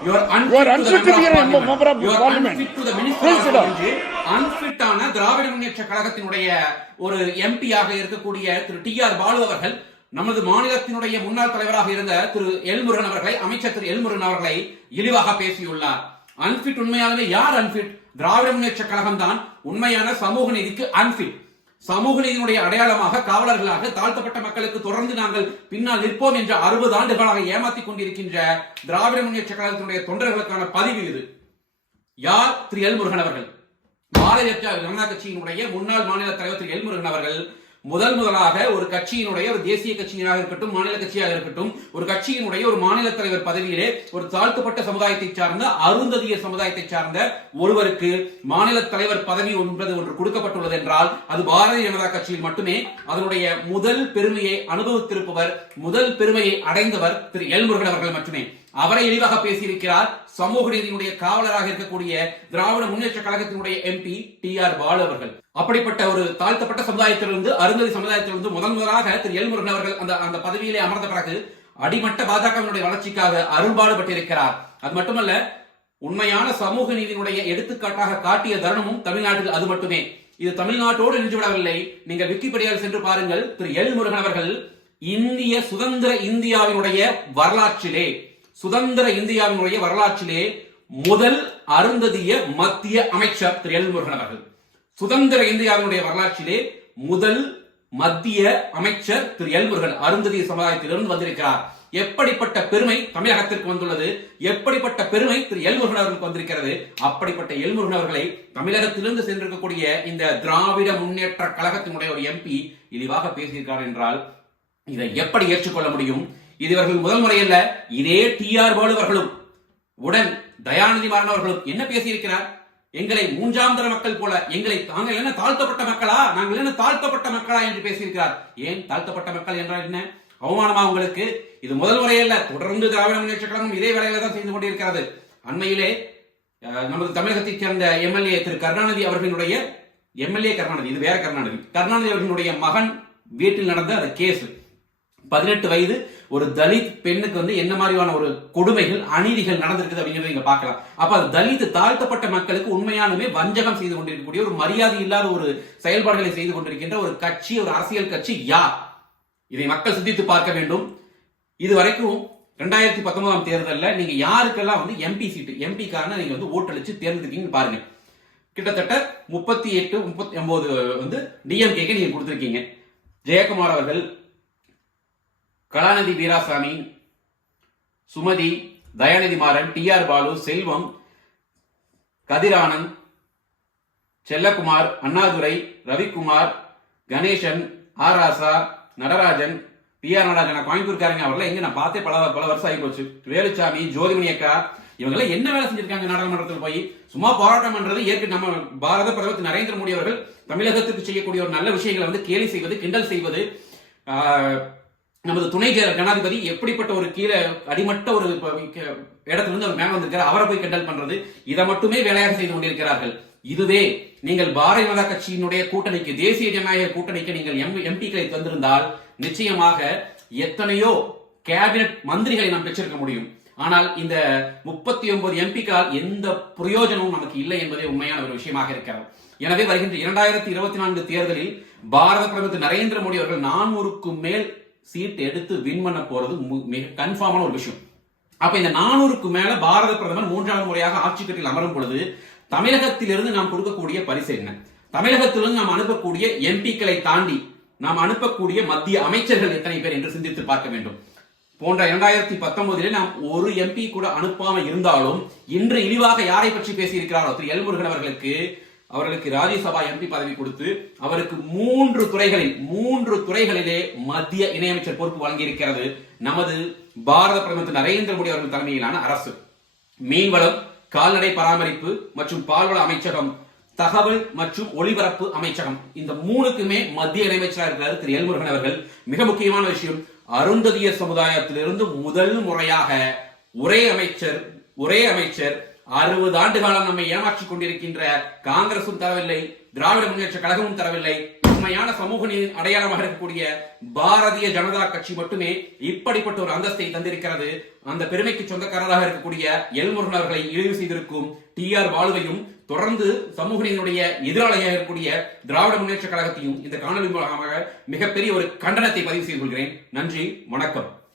You are You are unfit to the unfit to be a member of member of parliament. You are parliament. unfit to the minister Please of sit down. என்று unfit-ஆன திராவிட முன்னேற்ற கழகத்தினுடைய ஒரு எம்பியாக இருக்கக்கூடிய திரு D R Balu அவர்கள் நமது மாநிலத்தினுடைய முன்னாள் தலைவராக இருந்த திரு எல்முருகன் அவர்களை அமைச்சர் திரு எல்முருகன் அவர்களை இழிவாக பேசியுள்ளார் அன்பிட் உண்மையாலுமே யார் அன்பிட் திராவிட முன்னேற்ற கழகம் தான் உண்மையான சமூக நீதிக்கு அன்பிட் சமூக நீதியினுடைய அடையாளமாக காவலர்களாக தாழ்த்தப்பட்ட மக்களுக்கு தொடர்ந்து நாங்கள் பின்னால் நிற்போம் என்ற அறுபது ஆண்டுகளாக ஏமாத்திக் கொண்டிருக்கின்ற திராவிட முன்னேற்ற கழகத்தினுடைய தொண்டர்களுக்கான பதிவு இது. யார்? திரு எல் முருகன் அவர்கள். பாரதிய ஜனதா கட்சியினுடைய முன்னாள் மாநில தலைவர் திரு எல் முருகன் அவர்கள் முதல் முதலாக ஒரு கட்சியினுடைய ஒரு தேசிய கட்சியினராக இருக்கட்டும் மாநில கட்சியாக இருக்கட்டும் ஒரு கட்சியினுடைய ஒரு மாநில தலைவர் பதவியிலே ஒரு தாழ்த்தப்பட்ட சமுதாயத்தை சார்ந்த அருந்ததிய சமுதாயத்தை சார்ந்த ஒருவருக்கு மாநில தலைவர் பதவி என்பது ஒன்று கொடுக்கப்பட்டுள்ளது என்றால் அது பாரதிய ஜனதா கட்சியில் மட்டுமே அதனுடைய முதல் பெருமையை அனுபவித்திருப்பவர் முதல் பெருமையை அடைந்தவர் திரு எல் முருகன் அவர்கள் மட்டுமே. அவரை இழிவாக பேசியிருக்கிறார் சமூக நீதியினுடைய காவலராக இருக்கக்கூடிய திராவிட முன்னேற்ற கழகத்தினுடைய எம்பி டி ஆர் பாலு அவர்கள். அப்படிப்பட்ட ஒரு தாழ்த்தப்பட்ட சமுதாயத்திலிருந்து அருந்ததி சமுதாயத்திலிருந்து முதன் முதலாக திரு எல்முருகன் அவர்கள் அந்த அந்த பதவியிலே அமர்ந்த பிறகு அடிமட்ட பாஜகவினுடைய வளர்ச்சிக்காக அருள்பாடுபட்டிருக்கிறார். அது மட்டுமல்ல உண்மையான சமூக நீதியினுடைய எடுத்துக்காட்டாக காட்டிய தருணமும் தமிழ்நாட்டில் அது மட்டுமே. இது தமிழ்நாட்டோடு நின்றுவிடவில்லை. நீங்கள் விக்கிபீடியாவில் சென்று பாருங்கள் திரு எல் முருகன் அவர்கள் இந்திய சுதந்திர இந்தியாவினுடைய வரலாற்றிலே சுதந்திர இந்தியாவினுடைய வரலாற்றிலே முதல் அருந்ததிய மத்திய அமைச்சர் திரு எல் முருகன் அவர்கள். சுதந்திர இந்தியாவினுடைய வரலாற்றிலே முதல் மத்திய அமைச்சர் திரு எல் முருகன் அருந்ததிய சமுதாயத்திலிருந்து வந்திருக்கிறார். எப்படிப்பட்ட பெருமை தமிழகத்திற்கு வந்துள்ளது? எப்படிப்பட்ட பெருமை திரு எல் முருகன் அவர்களுக்கு வந்திருக்கிறது? அப்படிப்பட்ட எல் முருகன் அவர்களை தமிழகத்திலிருந்து சென்றிருக்கக்கூடிய இந்த திராவிட முன்னேற்ற கழகத்தினுடைய ஒரு எம்பி இழிவாக பேசியிருக்கார் என்றால் இதை எப்படி ஏற்றுக்கொள்ள முடியும்? இது இவர்கள் முதல் முறையல்ல இதே டி ஆர் உடன் தயாநிதி மாறன் அவர்களும் என்ன பேசியிருக்கிறார்? எங்களை மூன்றாம் தர மக்கள் போல எங்களை தாங்கள் என்ன தாழ்த்தப்பட்ட மக்களா? நாங்கள் என்ன தாழ்த்தப்பட்ட மக்களா என்று பேசியிருக்கிறார். ஏன் தாழ்த்தப்பட்ட மக்கள் என்றால் என்ன? அவமானமா உங்களுக்கு? இது முதல் முறையல்ல தொடர்ந்து திராவிட முன்னேற்ற கழகம் இதே வேலையில தான் செய்து கொண்டிருக்கிறது. அண்மையிலே நமது தமிழகத்தைச் சேர்ந்த எம்எல்ஏ திரு கருணாநிதி அவர்களுடைய எம்எல்ஏ கருணாநிதி இது வேற கருணாநிதி கருணாநிதி அவர்களுடைய மகன் வீட்டில் நடந்த அந்த கேஸ். பதினெட்டு வயது ஒரு தலித் பெண்ணுக்கு வந்து என்ன மாதிரியான ஒரு கொடுமைகள் அநீதிகள் நடந்திருக்குது அப்படிங்கறத நீங்க பார்க்கலாம். அப்ப அது தலித் தாழ்த்தப்பட்ட மக்களுக்கு உண்மையானுமே வஞ்சகம் செய்து கொண்டிருக்கக்கூடிய ஒரு மரியாதை இல்லாத ஒரு செயல்பாடுகளை செய்து கொண்டிருக்கின்ற ஒரு கட்சி ஒரு அரசியல் கட்சி யார்? இதை மக்கள் சிந்தித்து பார்க்க வேண்டும். இது வரைக்கும் ரெண்டாயிரத்தி பத்தொன்பதாம் தேர்தலில் நீங்க யாருக்கெல்லாம் வந்து எம்பி சீட்டு எம்பிக்கான நீங்க வந்து ஓட்டளிச்சு தேர்ந்தெடுக்கீங்கன்னு பாருங்க. கிட்டத்தட்ட முப்பத்தி எட்டு முப்பத்தி ஒன்பது வந்து டிஎம்கேக்கு நீங்க கொடுத்துருக்கீங்க. ஜெயக்குமார் அவர்கள் Kalanidhi Veeraswamy Sumathi Dayanidhi Maran T R Balu Selvam Kathiranand Chellakumar Annadurai Ravikumar Ganesan R Raja Natarajan P R Natarajan. கோயம்புத்தூர்காரங்க அவர்லாம் எங்க நான் பார்த்தே பல பல வருஷம் ஆகி போச்சு. வேலுச்சாமி ஜோதிமணி அக்கா இவங்கெல்லாம் என்ன வேலை செஞ்சிருக்காங்க நாடாளுமன்றத்தில் போய்? சும்மா போராட்டம் பண்றது ஏற்கனவே நம்ம பாரத பிரதமர் நரேந்திர மோடி அவர்கள் தமிழகத்துக்கு செய்யக்கூடிய ஒரு நல்ல விஷயங்களை வந்து கேலி செய்வது கிண்டல் செய்வது நமது துணை ஜனாதிபதி எப்படிப்பட்ட ஒரு கீழே அடிமட்ட ஒரு இடத்துல இருந்து அவர் மேல வந்திருக்கிறார் அவரை போய் கண்டல் பண்றது இதை மட்டுமே வேலையாக செய்து கொண்டிருக்கிறார்கள். இதுவே நீங்கள் பாரதிய ஜனதா கட்சியினுடைய கூட்டணிக்கு தேசிய ஜனநாயக கூட்டணிக்கு நீங்கள் எம் எம்பிக்களை தந்திருந்தால் நிச்சயமாக எத்தனையோ கேபினட் மந்திரிகளை நாம் பெற்றிருக்க முடியும். ஆனால் இந்த முப்பத்தி ஒன்பது எம்பிக்கால் எந்த பிரயோஜனமும் நமக்கு இல்லை என்பதே உண்மையான ஒரு விஷயமாக இருக்கிறது. எனவே வருகின்ற இரண்டாயிரத்தி இருபத்தி நான்கு தேர்தலில் பாரத பிரதமர் நரேந்திர மோடி அவர்கள் நானூறுக்கும் மேல் சீட் எடுத்து வின் பண்ண போறது மு- மிக கன்ஃபார்மான ஒரு விஷயம். அப்ப இந்த நானூறுக்கு மேல பாரத பிரதமர் மூன்றாவது முறையாக ஆட்சி கட்டில் அமரும் பொழுது தமிழகத்திலிருந்து நாம் கொடுக்கக்கூடிய பரிசு என்ன? தமிழகத்திலிருந்து நாம் அனுப்பக்கூடிய எம்பிக்களை தாண்டி நாம் அனுப்பக்கூடிய மத்திய அமைச்சர்கள் எத்தனை பேர் என்று சிந்தித்து பார்க்க வேண்டும். போன்ற இரண்டாயிரத்தி பத்தொன்பதிலே நாம் ஒரு எம்பி கூட அனுப்பாமல் இருந்தாலும் இன்று இழிவாக யாரை பற்றி பேசியிருக்கிறாரோ திரு எல் முருகன் அவர்களுக்கு அவர்களுக்கு ராஜ்யசபா எம்பி பதவி கொடுத்து அவருக்கு மூன்று துறைகளில் மூன்று துறைகளிலே மத்திய இணையமைச்சர் பொறுப்பு வழங்கியிருக்கிறது. நமது பாரத பிரதமர் திரு நரேந்திர மோடி அவர்கள் தலைமையிலான அரசு. மீன்வளம் கால்நடை பராமரிப்பு மற்றும் பால்வள அமைச்சகம் தகவல் மற்றும் ஒளிபரப்பு அமைச்சகம். இந்த மூணுக்குமே மத்திய இணையமைச்சராக இருக்கிறார் திரு எல்முருகன் அவர்கள். மிக முக்கியமான விஷயம் அருந்ததிய சமுதாயத்திலிருந்து முதல் முறையாக ஒரே அமைச்சர் ஒரே அமைச்சர் அறுபது ஆண்டு காலம் நம்மை ஏமாற்றிக் கொண்டிருக்கின்ற காங்கிரசும் தரவில்லை திராவிட முன்னேற்ற கழகமும் தரவில்லை. உண்மையான சமூக அடையாளமாக இருக்கக்கூடிய பாரதிய ஜனதா கட்சி மட்டுமே இப்படிப்பட்ட ஒரு அந்தஸ்தை தந்திருக்கிறது. அந்த பெருமைக்கு சொந்தக்காரராக இருக்கக்கூடிய எல்முருகன் அவர்களை இழிவு செய்திருக்கும் டி ஆர் வாழ்வையும் தொடர்ந்து சமூக எதிராளியாக இருக்கக்கூடிய திராவிட முன்னேற்ற கழகத்தையும் இந்த காணொலி மூலமாக மிகப்பெரிய ஒரு கண்டனத்தை பதிவு செய்து கொள்கிறேன். நன்றி வணக்கம்.